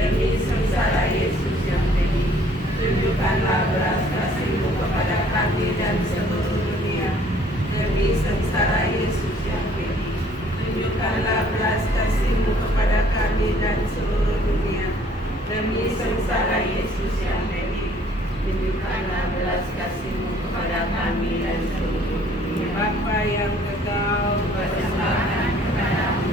Demi sengsara Yesus yang pedih, tunjukkanlah belas kasih-Mu kepada kami dan seluruh dunia. Demi sengsara Yesus yang pedih, tunjukkanlah belas kasih-Mu kepada kami dan seluruh dunia. Demi sengsara Yesus yang pedih, tunjukkanlah belas kasih-Mu kepada kami dan seluruh dunia. Bapa yang kekal, berserahkan kepadamu,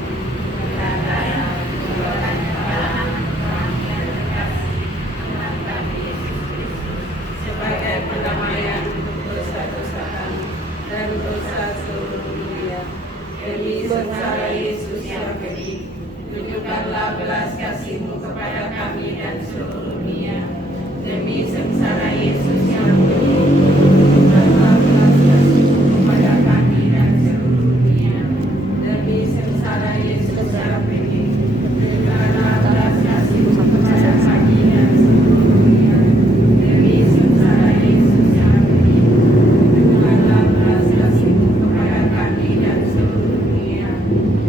menandai perbuatan kesalahan kami dan terkasih anak kami Yesus Kristus, sebagai pendamaian untuk dosa-dosa kami dan dosa seluruh dunia. Demi sengsara Yesus yang pedih, tunjukkanlah belas kasih-Mu kepada kami dan seluruh dunia. Demi sengsara Yesus yang pedih, tunjukkanlah belas kasih-Mu kepada kami dan seluruh dunia. Demi sengsara Yesus yang pedih, tunjukkanlah belas kasih-Mu kepada kami dan seluruh dunia. Demi sengsara Yesus yang pedih, tunjukkanlah belas kasih-Mu kepada kami dan seluruh dunia.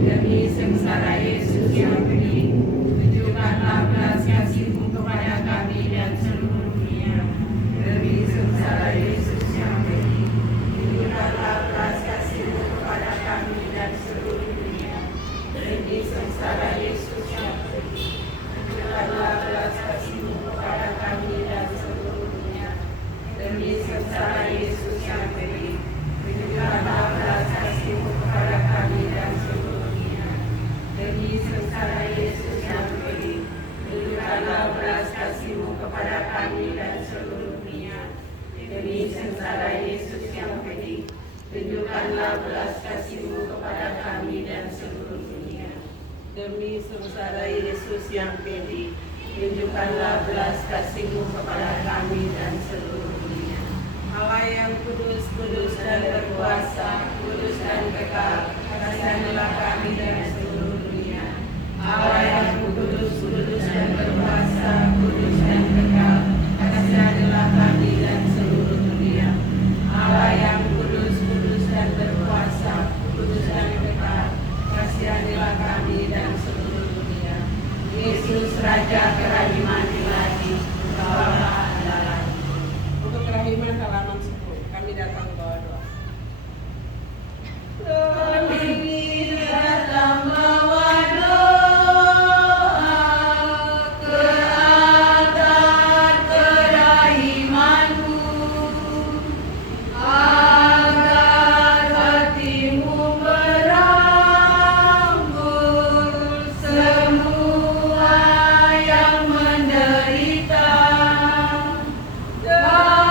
Demi sengsara Yesus yang pedih, tunjukkanlah belas kasih-Mu kepada kami dan seluruh dunia. Demi sengsara Yesus yang pedih, tunjukkanlah belas kasih-Mu kepada kami dan seluruh dunia. Demi sengsara Yesus yang pedih, tunjukkanlah belas kasih-Mu kepada kami dan seluruh dunia. Demi sengsara Yesus yang pedih, tunjukkanlah belas kasih-Mu kepada kami dan seluruh dunia. Demi sengsara Yesus yang pedih, tunjukkanlah belas kasih-Mu kepada kami dan seluruh dunia. Demi sengsara Yesus yang pedih, tunjukkanlah belas kasih-Mu kepada kami dan seluruh dunia. Demi sengsara Yesus yang pedih, tunjukkanlah belas kasih-Mu kepada kami dan seluruh dunia. Allah yang kudus, kudus dan berkuasa, kudus dan kekal, kasihanilah kami dan seluruh dunia. Allah yang kudus, kudus dan berkuasa, kudus dan kekal, kasihanilah kami dan seluruh dunia. Allah yang kudus, kudus dan berkuasa, kudus dan kekal, kasihanilah kami dan seluruh dunia. Yesus Raja kerahiman ilahi, bawalah andalan. Untuk kerahiman halaman 10, kami datang bawa doa. Kami datang bawa doa ke altar kerahiman-Mu, agar hati-Mu merangkul semua yang menderita. Kami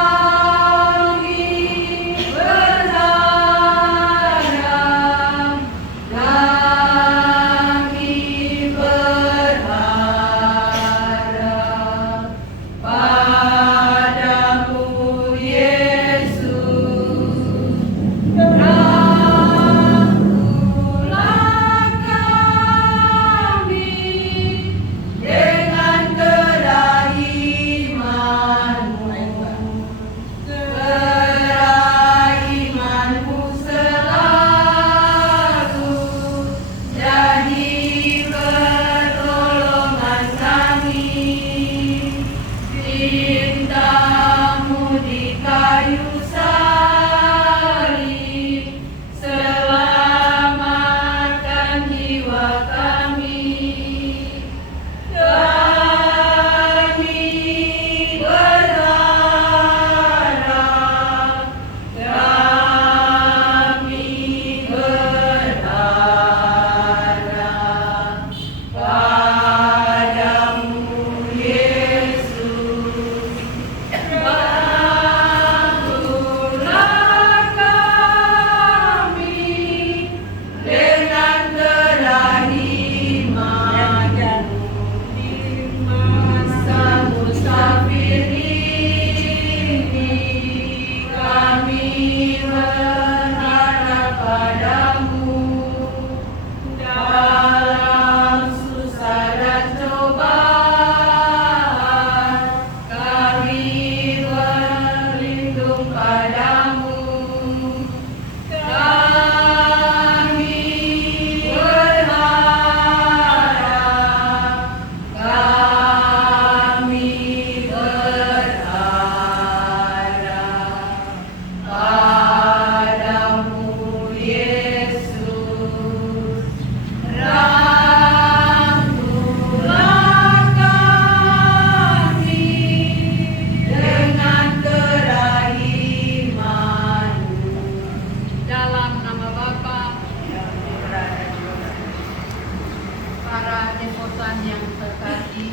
pesan yang terkasih,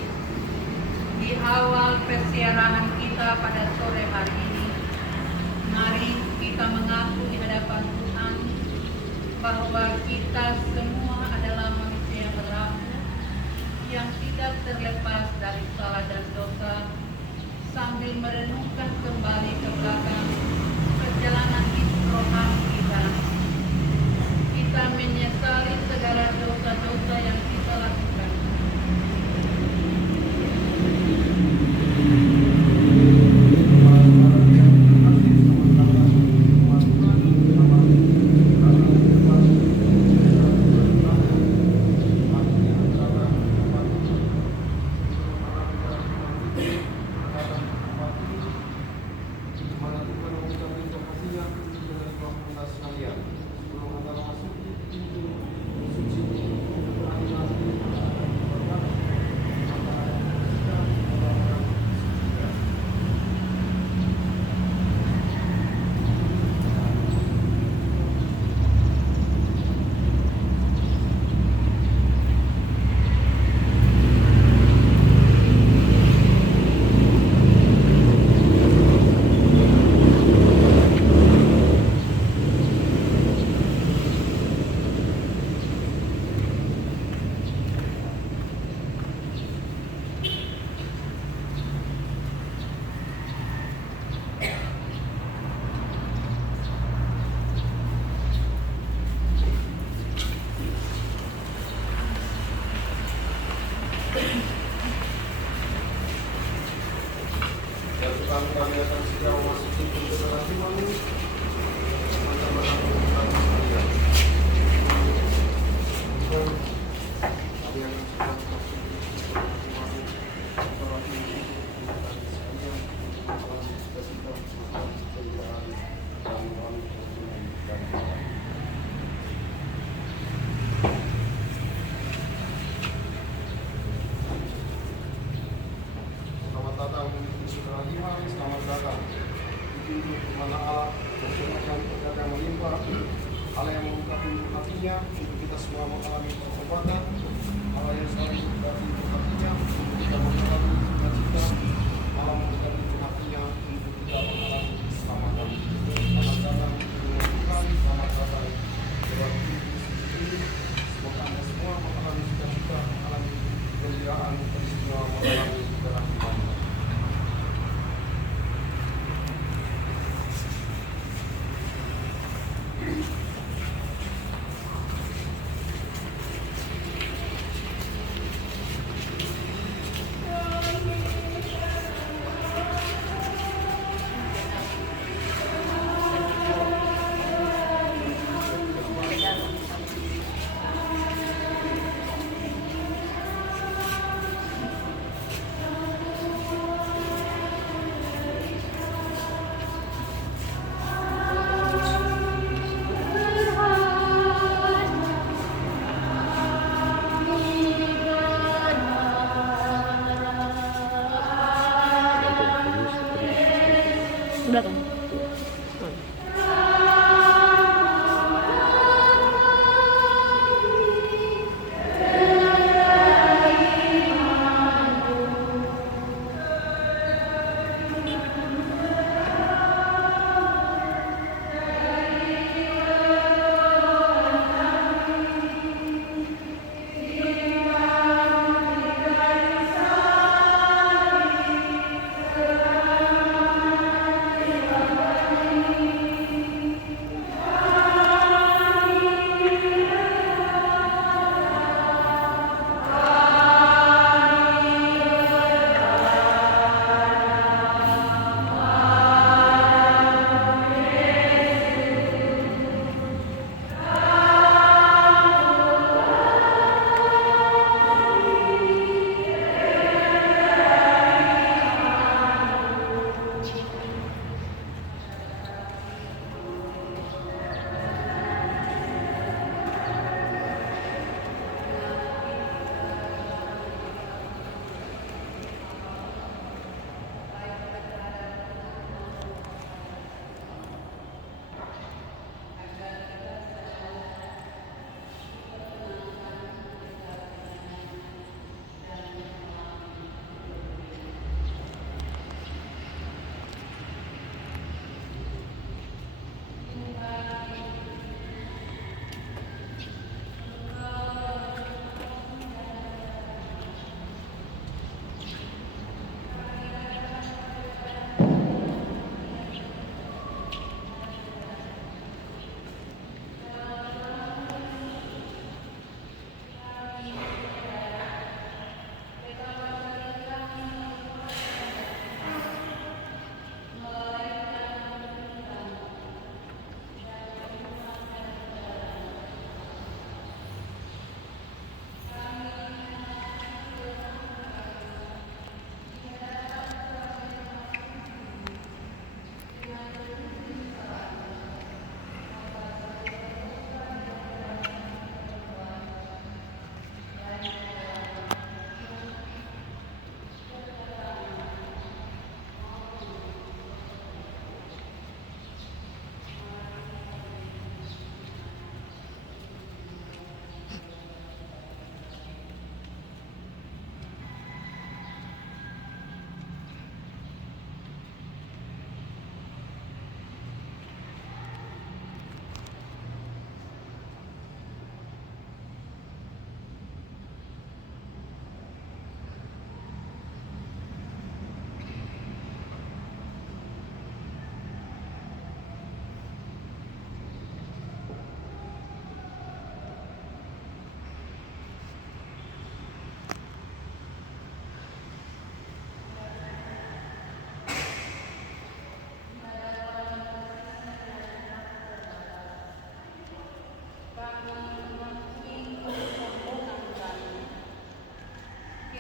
di awal persiaran kita pada sore hari ini, mari kita mengaku di hadapan Tuhan bahwa kita semua adalah manusia yang rapuh, yang tidak terlepas dari salah dan dosa, sambil merenungkan kembali ke belakang perjalanan hidup rohani kita. Kita menyesali segala dosa-dosa yang kita lakukan. Kami akan segera memasuki kebenaran iman selamat datang di mana Allah mempercayakan perkara yang melimpah, Allah yang membuka pintu hatinya untuk kita semua mengalami pertobatan, Allah yang selalu membuka pintu hatinya untuk kita mengalami cita-cita, Allah membuka pintu hatinya untuk kita mengalami keselamatan. Selamat datang dengan Tuhan, selamat datang dalam ini. Semoga Anda semua mengalami cita-cita, mengalami kegembiraan, dan semua mengalami dalam iman. Belakang.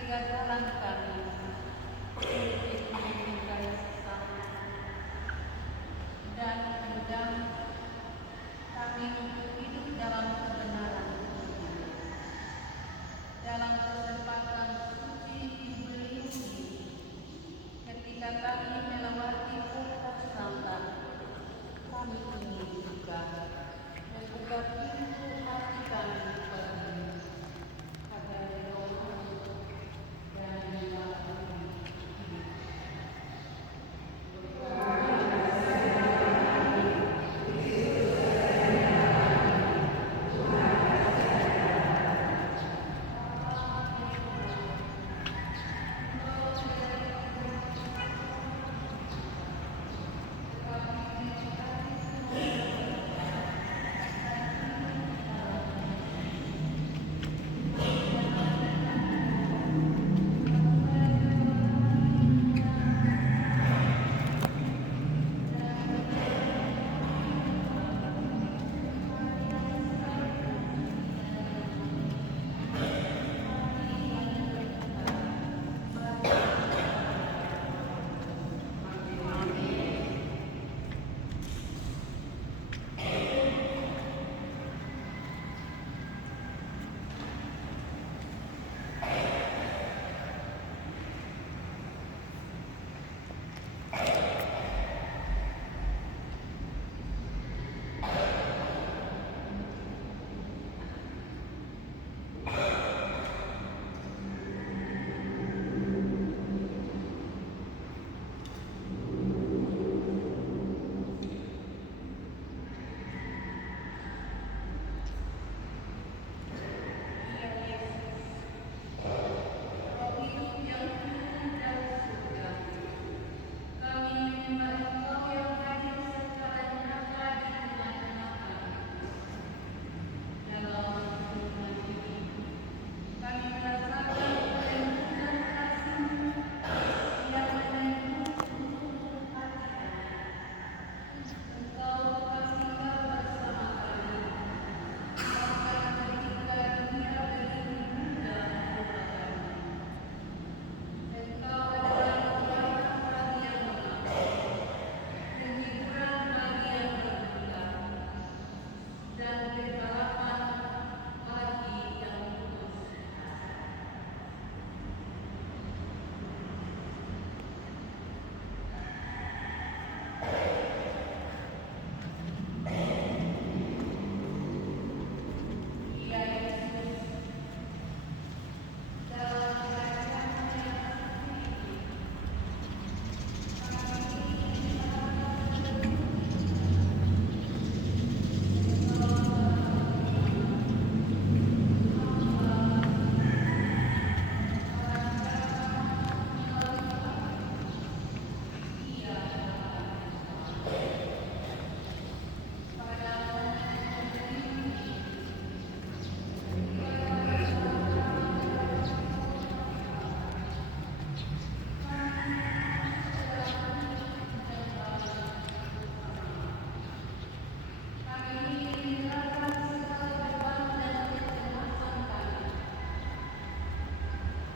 kegagalan kami untuk mencintai sesama dan undang kami untuk hidup dalam kebenaran dalam kesempatan suci Jubilius ini, ketika kami melewati kota Santa, kami ingin juga membuka pintu hati kami kepadamu, agar Roh dan melalui hidup.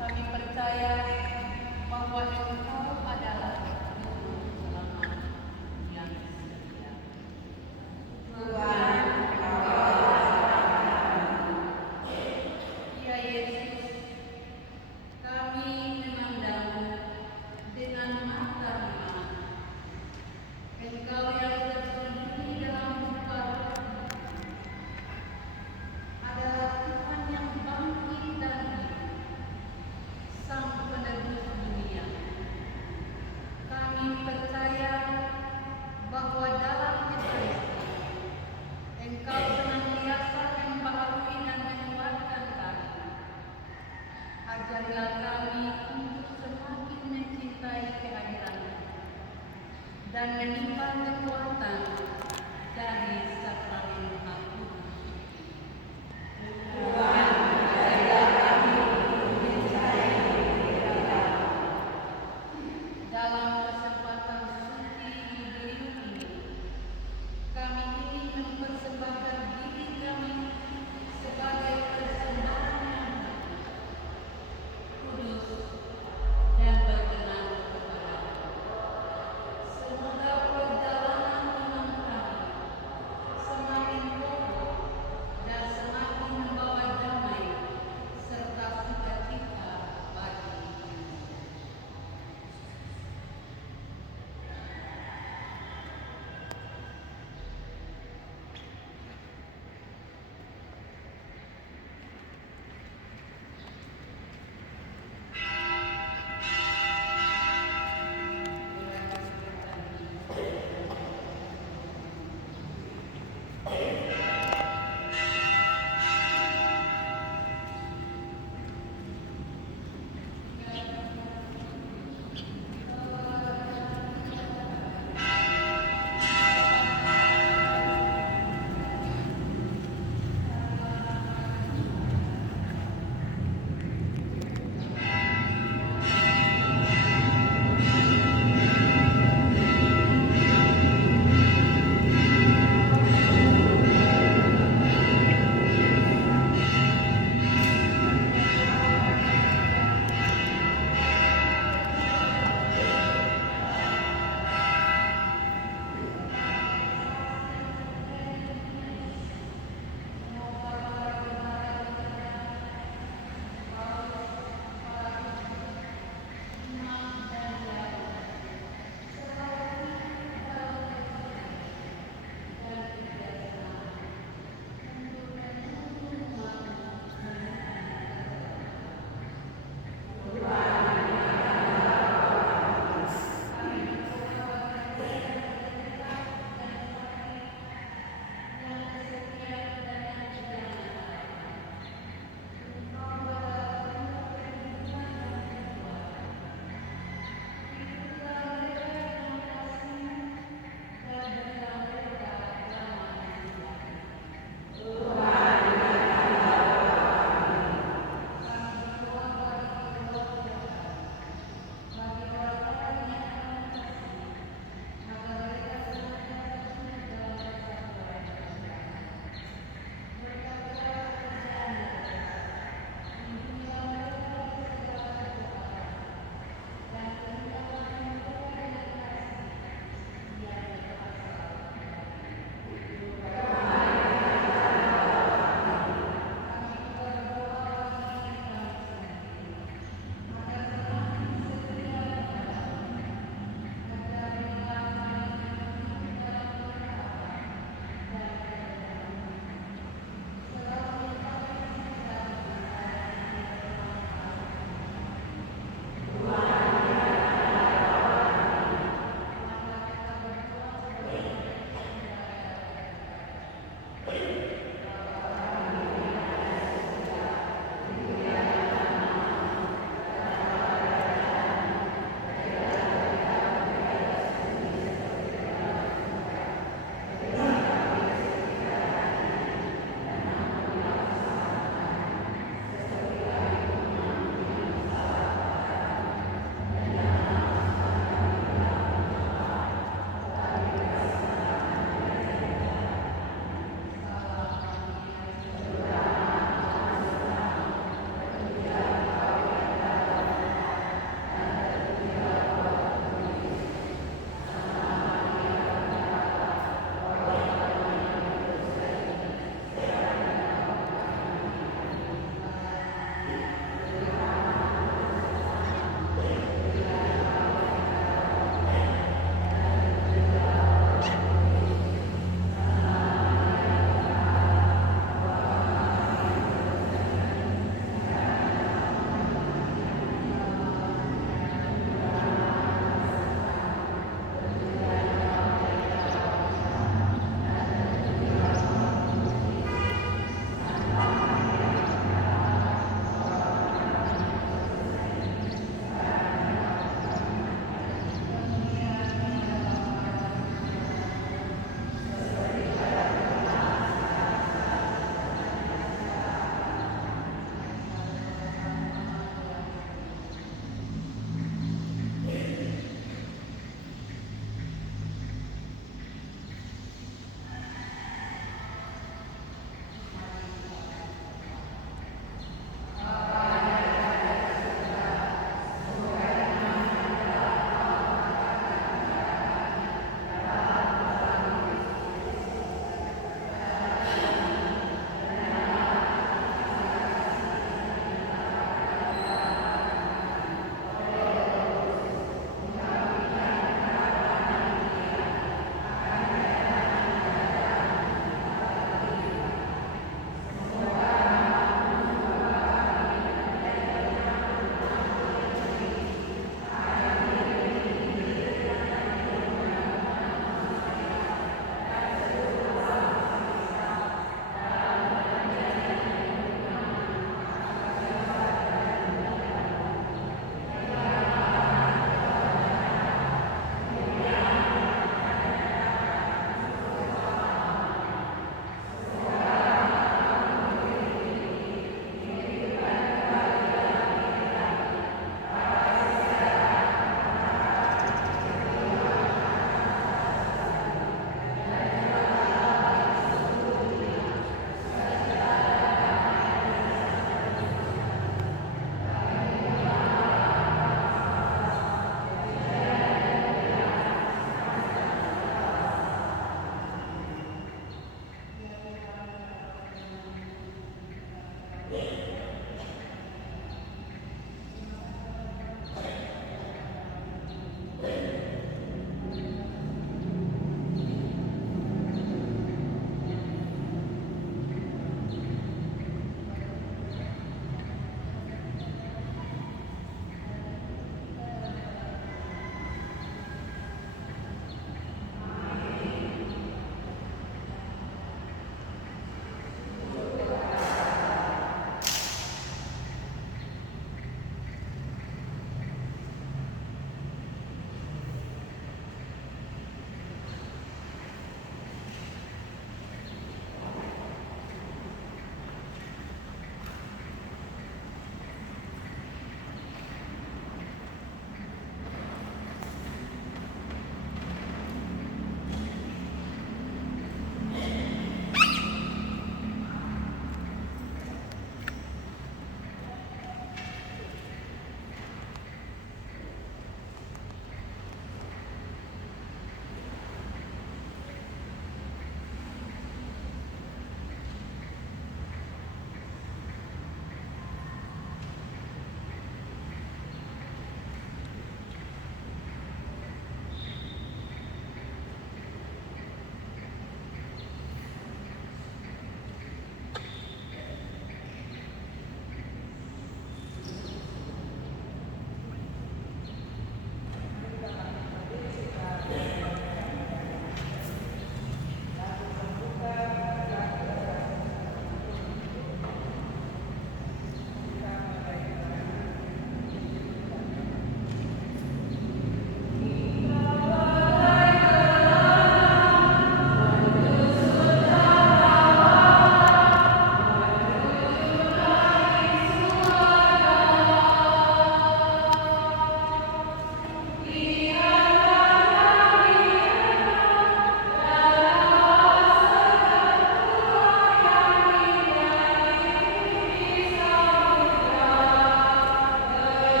Kami percaya bahwa Engkau adalah Juru Selamat yang setia. Tuhan, Ya Yesus, kami memandang dengan mata iman. Engkau yang tersembunyi dalam bukit adalah Tuhan yang bangkit dan hidup, Sang Penebus dunia. Kami percaya bahwa dalam Ekaristi Engkau senantiasa membaharui dan menguatkan kami. Ajarilah kami untuk semakin mencintai kehadiran-Mu dan menyimpan kekuatan dari Sakramen Maha Kudus. Tuhan, ajarilah kami untuk mencintai Dalam kesempatan suci Jubilius ini, kami ingin mempersembahkan diri kami sebagai persembahan yang kudus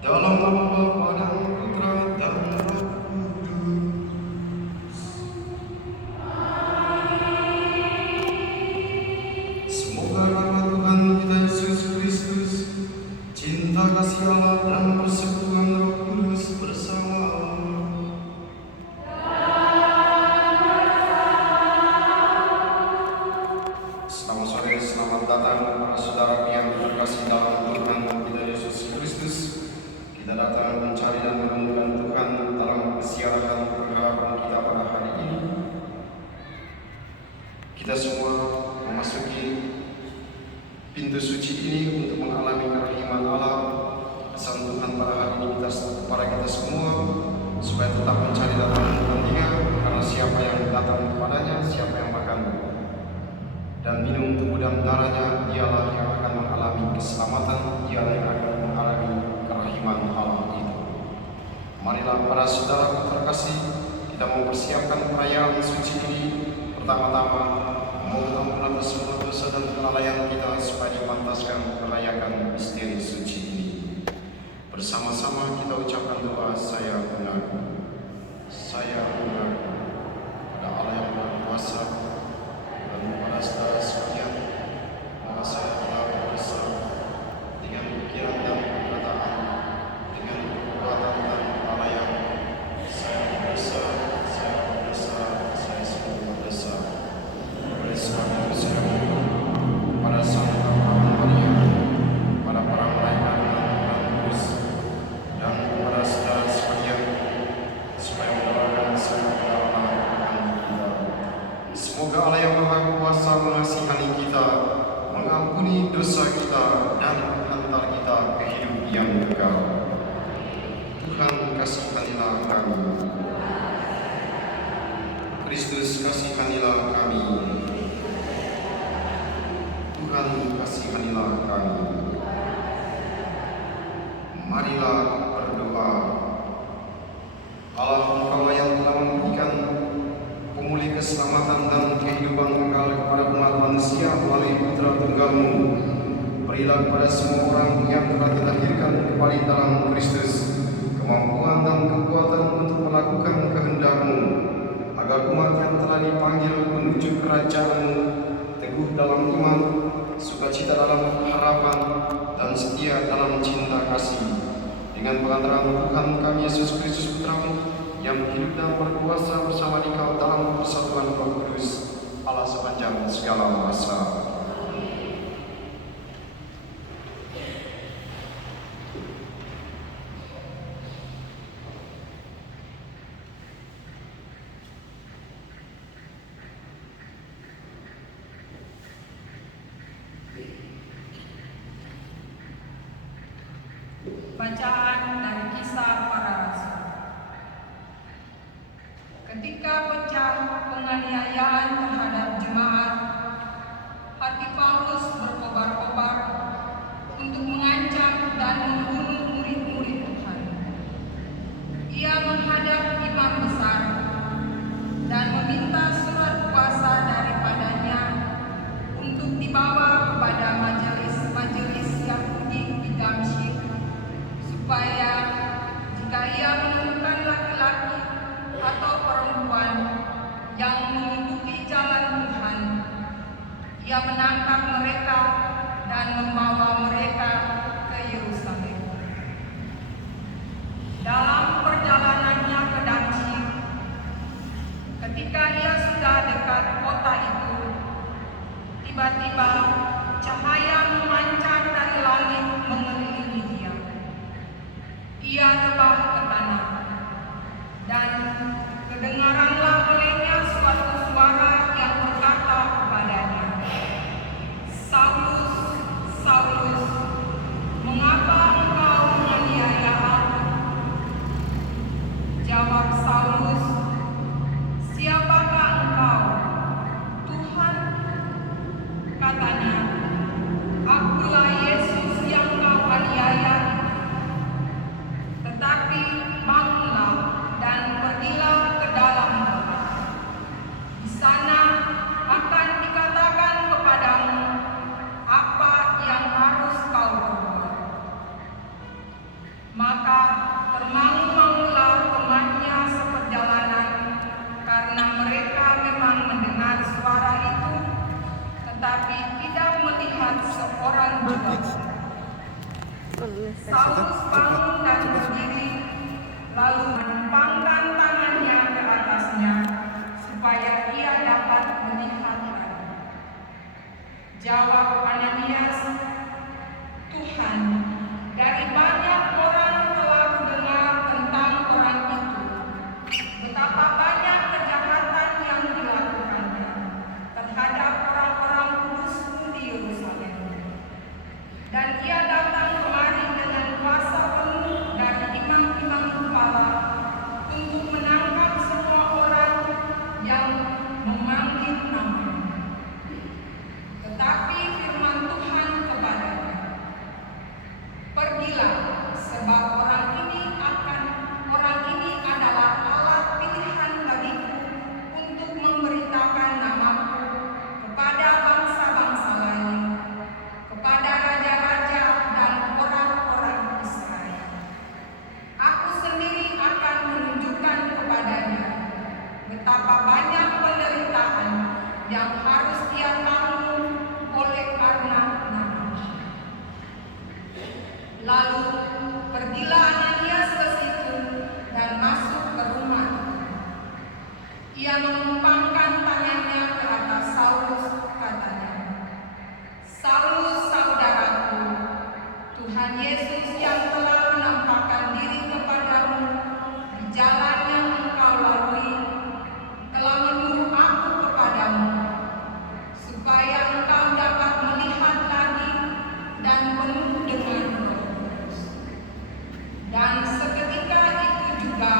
Dalam nama Bapa dan Putra dan Roh Kudus. Semoga rahmat Tuhan kita Yesus Kristus, cinta kasih Allah dan persekutuan Roh Kudus bersama. Selamat sore, selamat datang para saudara yang terkasih dalam Tuhan kita Yesus Kristus. Kita datang mencari dan menemukan Tuhan dalam kesiaran pengharapan kita pada hari ini. Kita semua memasuki pintu suci ini untuk mengalami kerahiman Allah. Pesan Tuhan pada hari ini kepada kita semua, supaya tetap mencari dan menemukan Dia, karena siapa yang datang kepadanya, siapa yang makan dan minum tubuh dan darahnya, dialah yang akan mengalami keselamatan, dialah yang akan mengalami kerahiman Allah itu. Marilah para saudara terkasih, kita mempersiapkan perayaan suci ini. Pertama-tama mohon ampunan atas semua dosa dan kelalaian kita, supaya dipantaskan merayakan misteri suci ini. Bersama-sama kita ucapkan doa, saya mengaku pada Allah yang Maha Kuasa dan kepada saudara sekalian, bahwa saya telah berdosa dengan pikiran dan perkataan, dengan perbuatan dan kelalaian. Saya berdosa, saya sungguh berdosa. Oleh sebab itu saya mohon pada Sang Tuhan Maria, pada para malaikat dan Tuhan Kudus, dan kepada saudara sekalian, supaya mendoakan semoga Allah Tuhan kita. Semoga Allah yang Maha Kuasa mengasihani kita, mengampuni dosa kita, dan menghantar kita ke hidup yang kekal. Tuhan kasihanilah kami. Kristus kasihanilah kami. Tuhan kasihanilah kami. Marilah berdoa. Allah, Engkau yang telah memberikan pemulih keselamatan dan kehidupan kekal kepada umat manusia melalui Putra Tunggal-Mu, berilah kepada semua orang yang telah dilahirkan kembali dalam Kristus kemampuan dan kekuatan untuk melakukan kehendak-Mu, agar umat yang telah dipanggil menuju kerajaan-Mu teguh dalam iman, sukacita dalam harapan, dan setia dalam cinta kasih. Dengan pengantaran Tuhan kami Yesus Kristus Putra-Mu, yang hidup dan berkuasa bersama Dikau dalam persatuan Roh Kudus, Allah sepanjang segala masa. Bacaan dari Kisah Para Rasul. Ketika pecah penganiayaan terhadap jemaat, hati Paulus berkobar-kobar untuk mengancam dan membunuh murid-murid Tuhan. Ia menghadap imam besar dan meminta surat kuasa daripadanya untuk dibawa kepada majelis Yahudi di Damsyik, supaya jika ia menemukan laki-laki atau perempuan yang mengikuti jalan Tuhan, ia menangkap mereka dan membawa mereka ke Yerusalem. Dalam perjalanannya ke Damsyik, ketika ia sudah dekat kota itu, tiba-tiba cahaya memancar dari langit mengelilingi dia. Ia rebah ke tanah, dan kedengaranlah olehnya suatu suara yang berkata kepadanya, "Saulus, Saulus, mengapa engkau menganiaya aku?" Jawab Saulus, "Siapakah engkau, Tuhan?" Katanya, "Akulah Yesus yang kau aniaya. Tetapi bangunlah dan pergilah ke dalam kota. Maka termangu-mangulah temannya seperjalanan, karena mereka memang mendengar suara itu, tetapi tidak melihat seorang juga. Saulus bangun dan berdiri, lalu menumpangkan tangannya ke atasnya, supaya ia dapat melihat lagi. Jawab Ananias, "Tuhan, dari banyak orang telah dengar tentang orang itu, betapa banyak kejahatan yang dilakukannya terhadap orang-orang kudus-Mu di Yerusalem. Dan ia datang kemari dengan kuasa penuh dari imam-imam kepala untuk menangkap semua orang yang memanggil nama-Nya. Tetapi firman Tuhan kepadanya, pergilah, sebab orang ini adalah alat pilihan bagiku untuk memberitakan namaku kepada bangsa-bangsa lain, kepada raja-raja dan orang-orang Israel. Aku sendiri akan menunjukkan kepadanya betapa banyak penderitaan yang harus ia tanggung oleh karena nama-Nya." Lalu pergilah Ananias ke situ dan masuk ke rumah. Ia menumpangkan tangannya ke atas Saulus, katanya, "Saulus, saudaraku, Tuhan Yesus yang telah menampakkan diri kepadamu di jalan yang engkau lalui, telah menyuruh aku kepadamu, supaya engkau dapat melihat lagi dan penuh dengan Roh Kudus." Dan seketika itu juga,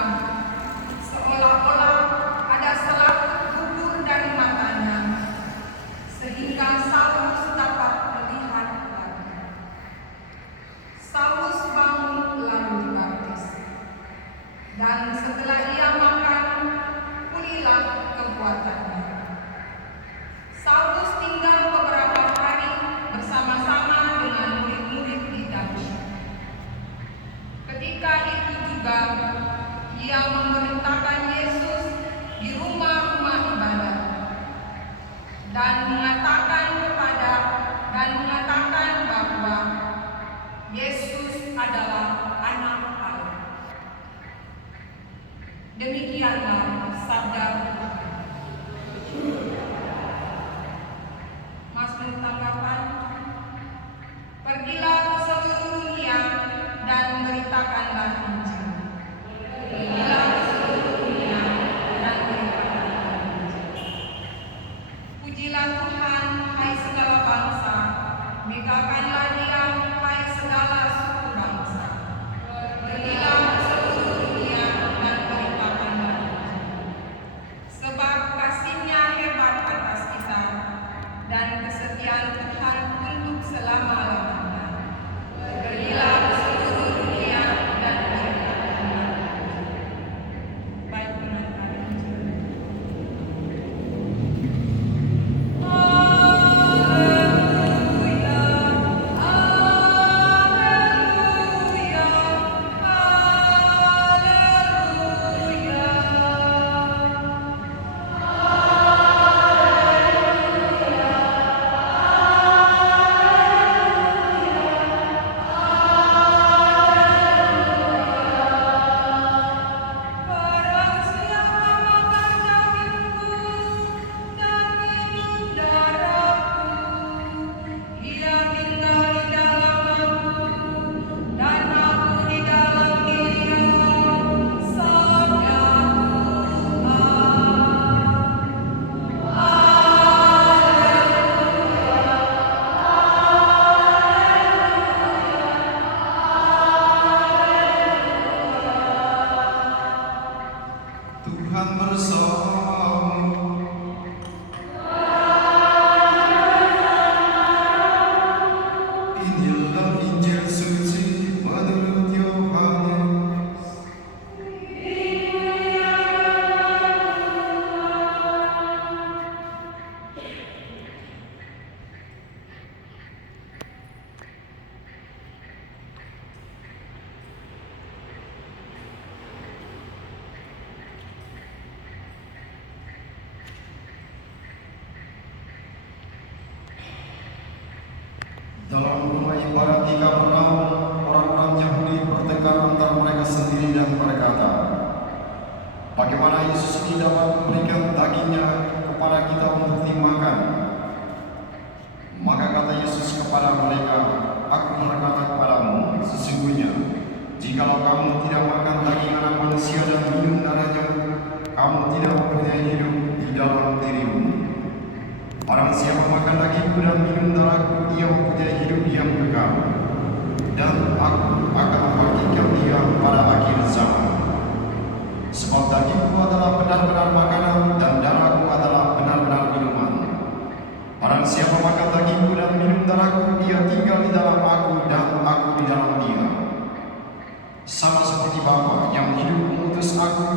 seolah-olah ada selaput gugur dari matanya, sehingga Saulus dapat melihat lagi. Saulus bangun lalu dibaptis. Dan setelah ia makan, pulihlah kekuatannya. Saulus tinggal beberapa hari bersama-sama dengan murid-murid di Damsyik. Ketika itu juga, ia memerintahkan Yesus di rumah-rumah ibadah dan mengatakan bahwa Yesus adalah Anak Allah. Demikianlah sabda Tuhan. Mas tanggapan, pergilah ke seluruh dunia dan beritakanlah Injil. Pergilah ke seluruh dunia dan beritakanlah Injil. Pujilah Tuhan, hai segala bangsa, banggakanlah Dia, hai segala suku bangsa. di Kapernaum, orang-orang Yahudi bertengkar antara mereka sendiri dan berkata, bagaimana Yesus ini dapat memberikan dagingnya kepada kita untuk dimakan? Maka kata Yesus kepada mereka, aku berkata kepadamu, sesungguhnya, jikalau kamu tidak makan daging anak manusia dan minum darahnya, kamu tidak mempunyai hidup di dalam dirimu. Barang siapa makan dagingku dan minum darahku, ia mempunyai hidup yang kekal, dan aku akan membagikan dia pada akhir zaman. Sebab dagingku adalah benar-benar makanan dan darahku adalah benar-benar minuman. Barang siapa makan dagingku dan minum darahku, dia tinggal di dalam aku dan aku di dalam dia. Sama seperti Bapa yang hidup mengutus aku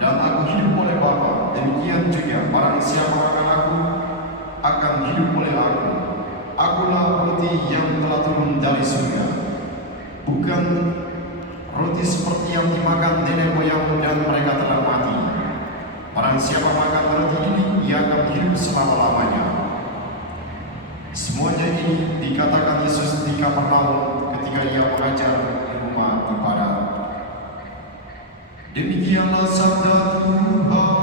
dan aku hidup oleh Bapa, demikian juga barang siapa makan aku akan hidup oleh aku. Akulah roti yang telah turun dari surga, bukan roti seperti yang dimakan nenek moyang dan mereka telah mati. Barang siapa makan roti ini, ia akan hidup selama-lamanya. Semuanya ini dikatakan Yesus di Kapernaum ketika ia mengajar di rumah ibadat. Demikianlah sabda Tuhan.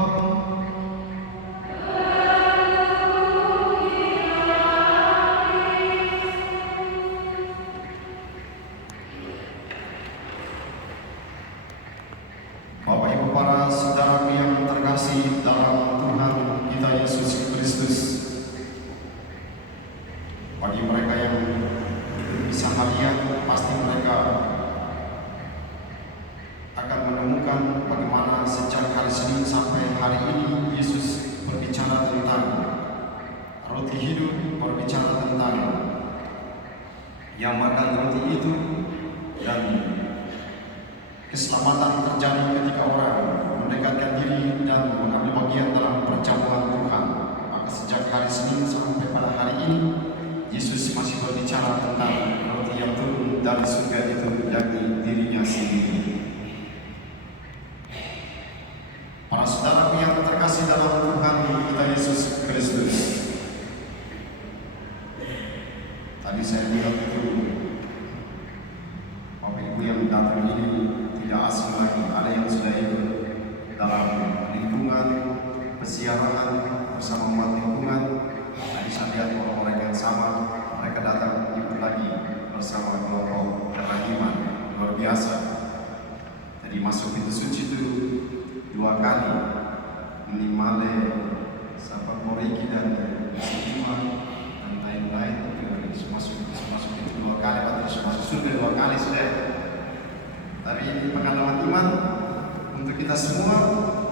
Bapak Ibu para saudara yang terkasih dalam Tuhan kita Yesus Kristus, bagi mereka yang bisa melihat, pasti mereka akan menemukan bagaimana sejak hari Senin sampai hari ini Yesus berbicara tentang roti hidup, berbicara tentang yang makan roti itu, dan keselamatan terjadi ketika orang mendekatkan diri dan mengambil bagian dalam perjamuan Tuhan. Maka sejak hari Senin sampai pada hari ini, Yesus masih berbicara tentang roti yang turun dari surga itu, yakni dirinya sendiri. Para saudara yang terkasih dalam Tuhan kita Yesus Kristus, tadi saya lihat itu Bapak Ibu yang datang ini tidak asing lagi, ada yang sudah ikut dalam lingkungan pesiaran bersama umat lingkungan. Tadi saya lihat orang-orang yang sama, mereka datang ikut lagi bersama kelompok kerahiman luar biasa. Jadi masuk pintu suci itu 2 kali, minimale sampai Moriki dan Sitima dan lain-lain. Masuk itu 2 kali, atau masuk surga 2 kali sudah. Tapi ini pengalaman iman untuk kita semua.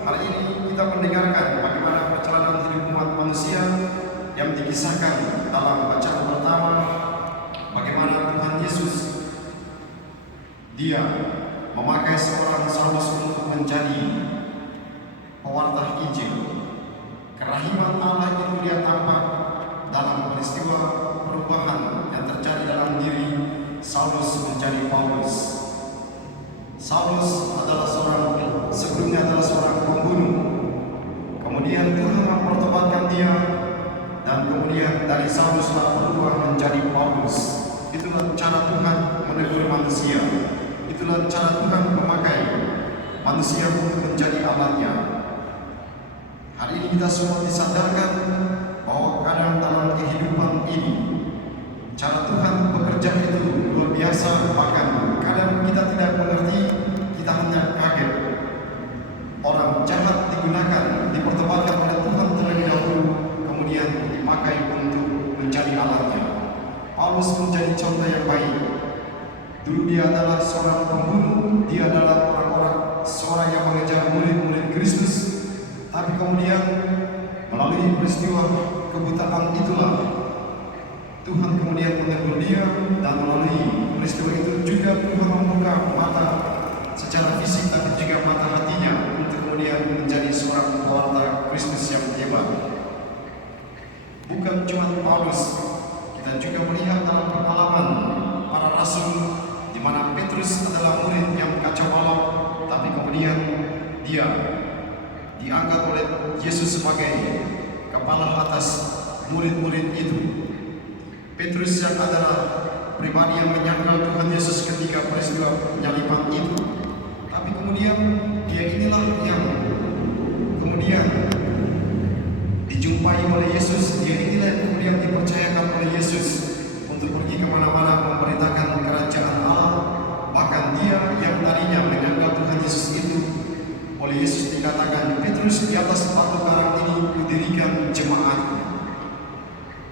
Hari ini kita mendengarkan bagaimana perjalanan hidup umat manusia yang dikisahkan dalam bacaan pertama, bagaimana Tuhan Yesus dia memakai seorang Saulus untuk menjadi pewarta Injil. Kerahiman Allah itu dia tampak dalam peristiwa perubahan yang terjadi dalam diri Saulus menjadi Paulus. Saulus adalah sebelumnya adalah seorang pembunuh. Kemudian Tuhan mempertobatkan dia, dan kemudian dari Saulus berubah menjadi Paulus. Itulah cara Tuhan menegur manusia. Itulah cara Tuhan memakai manusia untuk menjadi alatnya. Hari ini kita semua disadarkan bahwa kadang dalam kehidupan ini cara Tuhan bekerja itu luar biasa. Bahkan kadang kita tidak mengerti, kita hanya kaget. Orang jahat digunakan, dipertobatkan oleh Tuhan terlebih dahulu, kemudian dipakai untuk menjadi alatnya. Paulus menjadi contoh yang baik. Dulu dia adalah seorang pembunuh, dia adalah seorang yang mengejar murid-murid Kristus. Tapi kemudian melalui peristiwa kebutaan itulah Tuhan kemudian menegur dia, dan melalui peristiwa itu juga Tuhan membuka mata secara fisik tapi juga mata hatinya untuk kemudian menjadi seorang pewarta Kristus yang hebat. Bukan cuma Paulus, kita juga melihat dalam pengalaman para rasul di mana Petrus adalah murid yang kacau balau, tapi kemudian dia dianggap oleh Yesus sebagai kepala atas murid-murid itu. Petrus yang adalah pribadi yang menyangkal Tuhan Yesus ketika peristiwa penyaliban itu. Tapi kemudian dia inilah yang kemudian dijumpai oleh Yesus. Dia inilah yang kemudian dipercayakan oleh Yesus untuk pergi kemana-mana memberitakan kerajaan Allah. Bahkan dia yang tadinya menyangkal Tuhan Yesus itu, oleh Yesus dikatakan, Petrus, di atas batu karang ini kudirikan jemaatku.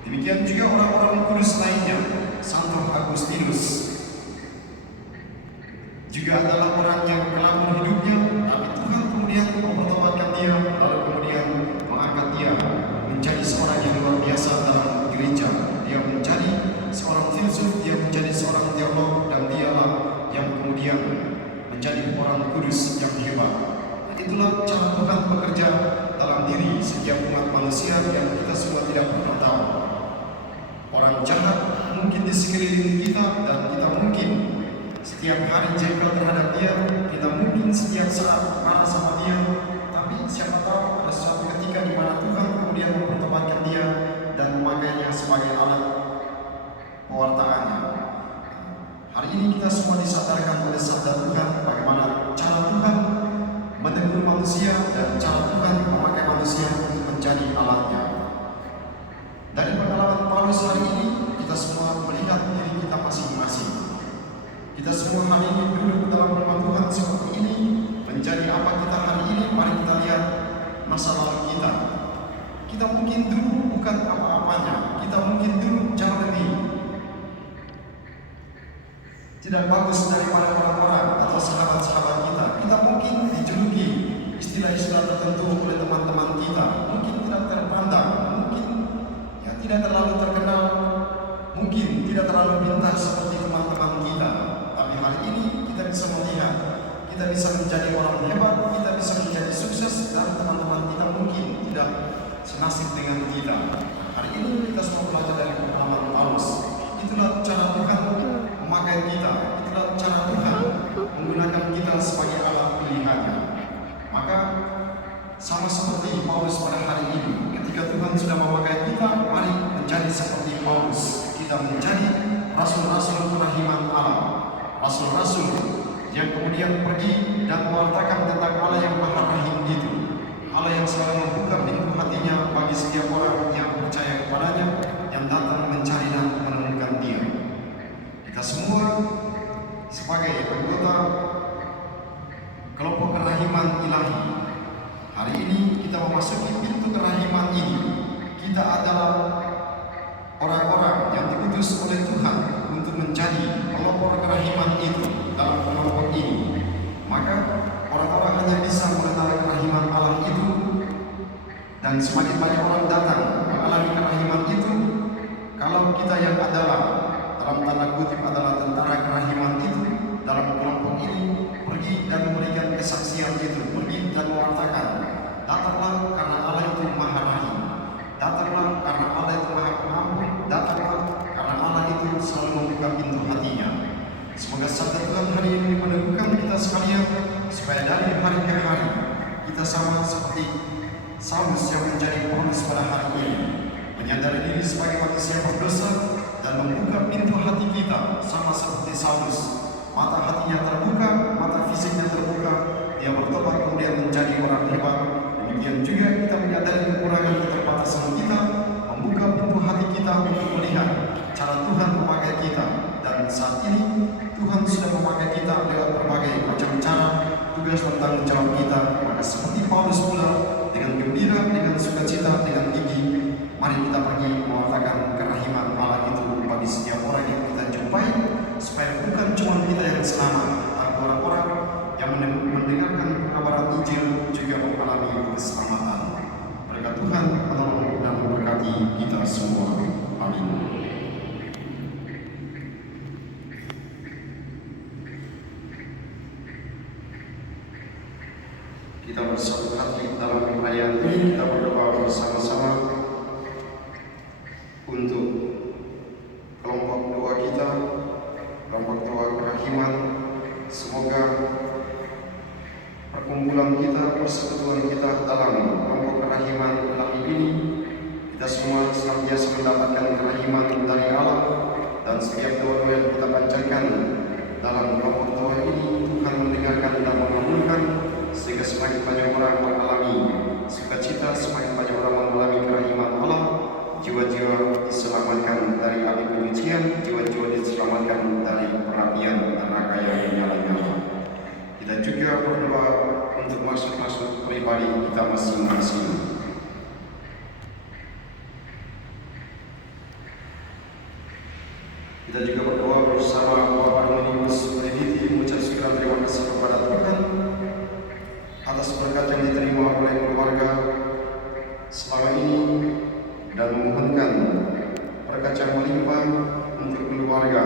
Demikian juga orang-orang kudus lainnya. Santo Agustinus juga adalah orang yang kelam hidupnya, tapi Tuhan kemudian mempertobatkan dia, lalu kemudian mengangkat dia menjadi seorang yang luar biasa dalam gereja. Dia menjadi seorang filsuf, dia menjadi seorang teolog, dan dialah yang kemudian menjadi orang kudus yang hebat. Itulah cara Tuhan bekerja dalam diri setiap umat manusia yang kita semua tidak pernah tahu. Orang jahat mungkin di sekeliling kita, dan kita mungkin setiap hari jengkel terhadap dia, kita mungkin setiap saat marah sama dia. Tapi siapa tahu ada suatu ketika di mana Tuhan kemudian mempertobatkan dia dan memakainya sebagai alat pewartaannya. Hari ini kita semua disadarkan oleh sabda Tuhan bagaimana cara Tuhan menegur manusia dan cara Tuhan memakai manusia untuk menjadi alatnya. Dari pengalaman Paulus hari ini, kita semua melihat diri kita masing-masing. Kita semua hari ini duduk dalam rumah Tuhan seperti ini. Menjadi apa kita hari ini? Mari kita lihat masa lalu kita. Kita mungkin dulu bukan apa-apanya. Kita mungkin dulu jauh lebih tidak bagus daripada orang-orang atau sahabat-sahabat kita. Kita mungkin dijuluki istilah-istilah tertentu oleh teman-teman kita. Mungkin tidak terpandang, mungkin tidak terlalu terkenal, mungkin tidak terlalu pintar seperti teman-teman kita. Tapi hari ini kita bisa melihat, kita bisa menjadi orang hebat, kita bisa menjadi sukses, dan teman-teman kita mungkin tidak senasib dengan kita. Hari ini kita semua belajar dari pengalaman Paulus. Itulah cara Tuhan memakai kita, itulah cara Tuhan menggunakan kita sebagai alat pilihannya. Maka sama seperti Paulus pada hari ini, ketika Tuhan sudah memakai kita, mari menjadi seperti Paulus. Kita menjadi rasul-rasul kerahiman Allah, rasul-rasul yang kemudian pergi dan mewartakan tentang Allah yang Maha Rahim itu, Allah yang selalu membuka pintu hatinya bagi setiap orang yang percaya kepadanya, yang datang mencari dan menemukan Dia. Kita semua sebagai anggota kelompok kerahiman ilahi, hari ini kita memasuki pintu kerahiman ini. Kita adalah orang-orang yang diutus oleh Tuhan untuk menjadi pelopor kerahiman itu dalam kelompok ini. Maka orang-orang hanya bisa mengenal kerahiman Allah itu, dan semakin banyak orang datang mengalami kerahiman itu, kalau kita yang adalah dalam tanda kutip adalah tentara kerahiman itu dalam kelompok ini, pergi dan memberikan kesaksian itu, pergi dan mewartakan, datanglah karena Allah itu Maha Rahim, datanglah karena Allah itu Maha Pengampun, datanglah karena Allah itu selalu membuka pintu hatinya. Semoga sabda Tuhan hari ini meneguhkan kita sekalian, supaya dari hari ke hari kita sama seperti Saulus yang menjadi Paulus pada hari ini, menyadari diri sebagai manusia berdosa dan membuka pintu hati kita sama seperti Saulus. Mata hatinya terbuka, mata fisiknya terbuka, dia bertobat kemudian menjadi orang hebat. Demikian juga kita menyadari kekurangan keterbatasan kita, membuka pintu hati kita untuk melihat cara Tuhan memakai kita. Dan saat ini Tuhan sudah memakai kita lewat berbagai macam cara, tugas dan tanggung jawab kita. Maka seperti Paulus pula, dengan gembira, dengan sukacita, dengan gigi, mari kita pergi mewartakan kerahiman Allah itu bagi setiap orang yang kita jumpai, supaya bukan cuma kita yang selamat, tapi orang-orang yang mendengarkan kabaran Injil juga mengalami keselamatan. Berkat Tuhan menolong dan memberkati kita semua. Amin. Kita bersatu hati dalam perayaan ini, kita berdoa bersama-sama untuk kelompok doa kita, kelompok doa kerahiman. Semoga perkumpulan kita, persekutuan kita dalam kelompok kerahiman ilahi ini, kita semua senantiasa mendapatkan kerahiman dari Allah, dan setiap doa yang kita panjatkan dalam kelompok doa ini Tuhan mendengarkan dan mengabulkan, sehingga semakin banyak orang mengalami sukacita, semakin banyak orang mengalami kerahiman Allah, jiwa-jiwa diselamatkan dari api penyucian, jiwa-jiwa diselamatkan dari perapian neraka yang menyala-nyala. Kita juga berdoa untuk masuk pribadi kita masing-masing. Kita juga berdoa bersama Bapak Arminius Priditi mengucap syukur terima kasih kepada Tuhan atas berkat yang diterima oleh keluarga selama ini dan memohonkan berkat yang melimpah untuk keluarga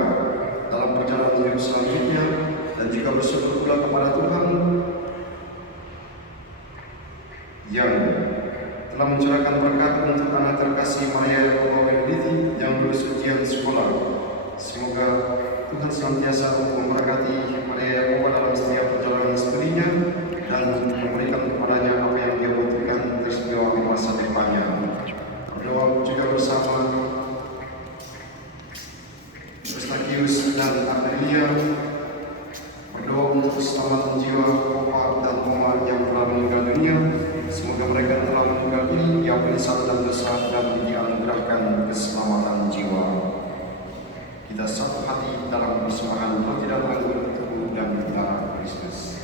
dalam perjalanan hidup selanjutnya, dan juga bersyukur pula kepada Tuhan yang telah mencurahkan berkat untuk anak terkasih Maria Priditi yang lulus ujian sekolah. Semoga Tuhan senantiasa memberkati Maria Yakoba dalam setiap perjalanan studinya dan memberikan kepadanya apa yang dia butuhkan tersedia di masa depannya. Berdoa juga bersama Eustachius dan Amelia, berdoa untuk keselamatan jiwa Bapak dan Mama yang telah meninggal dunia. Semoga mereka yang telah meninggal ini diampuni dosa dan dosa dan dianugerahkan keselamatan jiwa. Kita satu hati dalam persembahan roti dan anggur tubuh dan darah Kristus.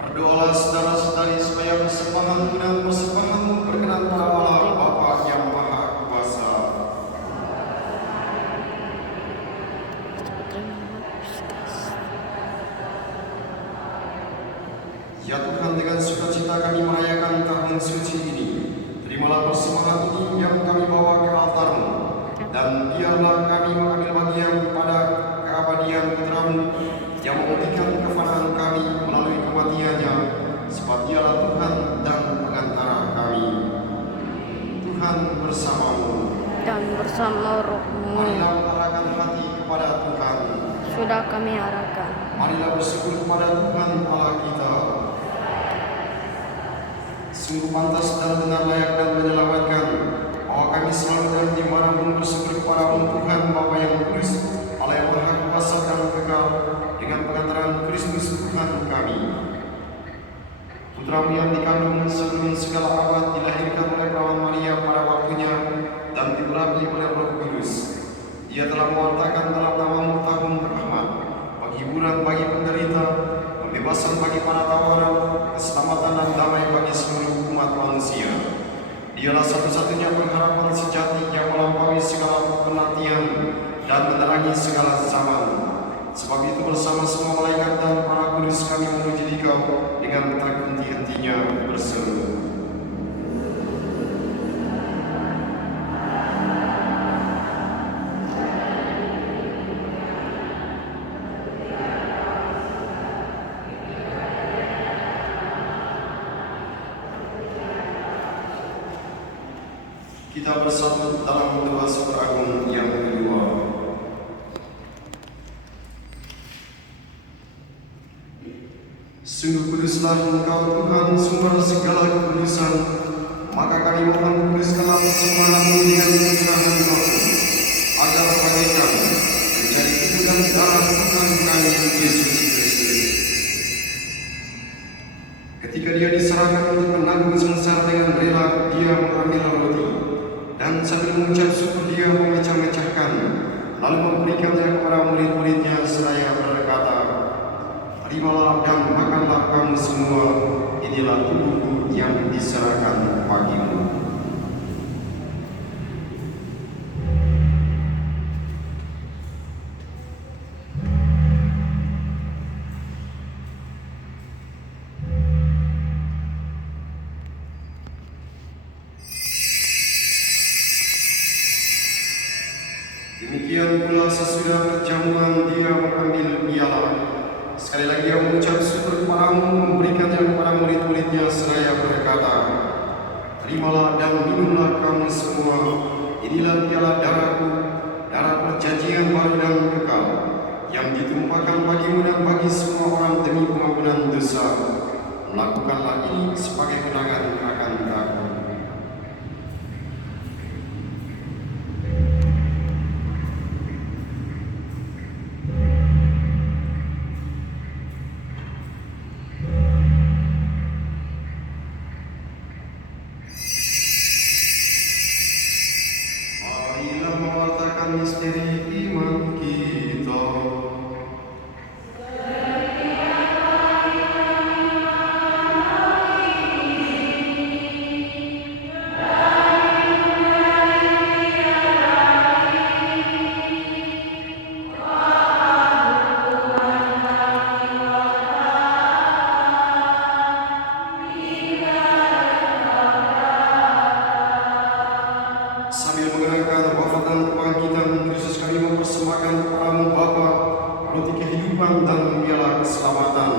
Berdoalah saudara-saudari supaya persembahan dan persembahanmu berkenan pada Allah Bapa yang Maha Kuasa. Ya Tuhan, dengan sukacita kami merayakan tahun suci ini. Terimalah persembahan ini yang kami bawa ke altar-Mu, dan biarlah kami mengambil bagian pada keabadian Putra-Mu yang membuktikan kefanaan kami melalui kematiannya, sebab Dialah Tuhan dan pengantara kami. Tuhan bersamamu dan bersama rohmu. Marilah mengarahkan hati kepada Tuhan. Sudah kami arahkan. Marilah bersyukur kepada Tuhan Allah kita. Sungguh pantas dan benar, layak dan menyelamatkan bahwa kami selalu dan dimanapun bersyukur kepada Tuhan Bapa yang kudus, Tuhan kami. Putramu yang dikandung sebelum segala abad dilahirkan oleh perawan Maria pada waktunya dan diurapi oleh Roh Kudus. Ia telah mewartakan dalam namamu tahun rahmat, penghiburan bagi penderita, pembebasan bagi para tawanan, keselamatan dan damai bagi seluruh umat manusia. Dialah satu-satunya pengharapan sejati yang melampaui segala penantian dan menerangi segala zaman. Sebab itu bersama semua malaikat dan para kudus kami memuji Dikau dengan tak henti-hentinya berseru. Kita bersatu dalam doa super agung yang kedua. Sungguh kuduslah Engkau Tuhan, sumber segala kekudusan. Maka kami mohon kuduskanlah persembahan ini dengan pencurahan roh, agar bagi kami menjadi tubuh dan darah Tuhan kami Yesus Kristus. Ketika Dia diserahkan untuk menanggung sengsara dengan rela, Dia mengambil roti dan sambil mengucap syukur Dia memecah-mecahkan, lalu memberikannya kepada murid-muridnya seraya berkata, "Terimalah dan makanlah kamu semua, inilah tubuhku yang diserahkan bagimu." Demikian pula sesudah perjamuan Dia mengambil piala. Sekali lagi Dia mengucap syukur kepadamu, memberikannya kepada murid-muridnya seraya berkata, "Terimalah dan minumlah kamu semua, inilah piala darahku, darah perjanjian baru dan kekal, yang ditumpahkan bagimu dan bagi semua orang demi pengampunan dosa. Melakukanlah ini sebagai kenangan akan aku." Marilah mewartakan misteri iman kita. Sambil mengenangkan wafat dan kebangkitan Kristus, kami mempersembahkan kepadamu Bapa roti kehidupan dan piala keselamatan.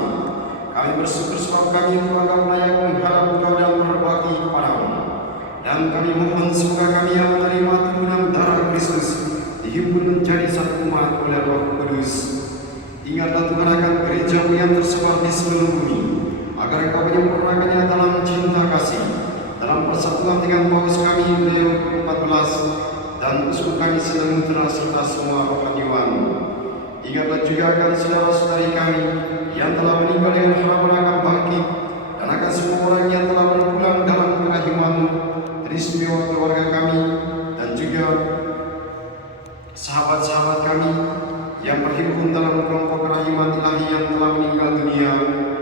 Kami bersyukur sebab kami menganggap layak menghadap Engkau dan berbakti kepadamu. Dan kami mohon semoga kami yang menerima tubuh dan darah Kristus dihimpun menjadi satu umat oleh Roh Kudus. Ingatlah Tuhan akan gereja-Mu yang tersebar di seluruh bumi, agar Engkau menyempurnakannya dalam cinta kasih, dalam persatuan dengan Paus kami Leo 14 dan uskup kami Sedang Mutera serta semua rohaniwan. Ingatlah juga akan saudara-saudari kami yang telah meninggal dengan harapan akan bangkit, dan akan semua orang yang telah berpulang dalam kerahiman-Mu, teristimewa keluarga kami, dan juga sahabat-sahabat kami yang berhimpun dalam kelompok kerahiman ilahi yang telah meninggal dunia.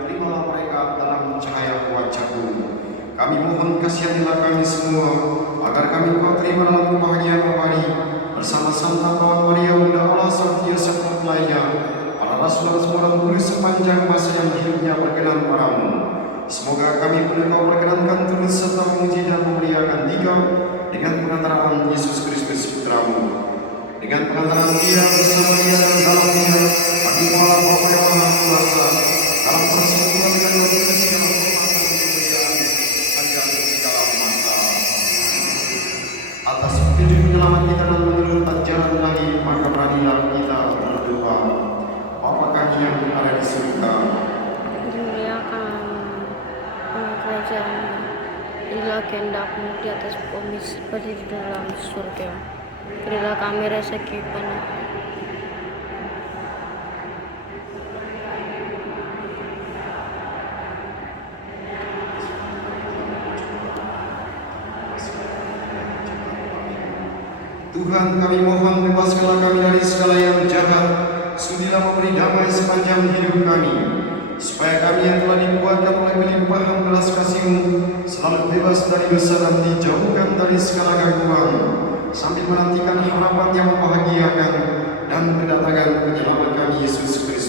Terimalah mereka dalam cahaya wajah-Mu. Kami mohon kasihanilah kami semua, agar kami Kau terima dalam kebahagiaan abadi bersama Santa Pawan Maria Bunda Allah serta Yosef lainnya, para rasul dan semua orang kudus sepanjang masa yang hidupnya berkenan padamu. Semoga kami pun Kau perkenankan turut serta memuji dan memuliakan Dikau dengan pengantaraan Yesus Kristus Putramu. Dengan pengantaran Dia bersama Dia dan dalam Dia, bagi Allah Bapa yang Maha Kuasa, dalam persekutuan dengan Roh Kudus yang mengumpulkan kemuliaan sepanjang segala masa. Atas petunjuk penyelamat kita dan menurut ajaran ilahi, maka beranilah kita berdoa. Bapa kami yang ada di surga, Dimuliakan kerajaan-Mu. Inilah kehendak-Mu di atas bumi seperti di dalam surga. Berilah kami rezeki kami. Tuhan, kami mohon bebaskanlah kami dari segala yang jahat, sudilah memberi damai sepanjang hidup kami, supaya kami yang telah dikuatkan oleh kelimpahan belas kasih-Mu selalu bebas dari dosa dan dijauhkan dari segala gangguan, sambil menantikan harapan yang membahagiakan dan kedatangan penyelamat kami Yesus Kristus.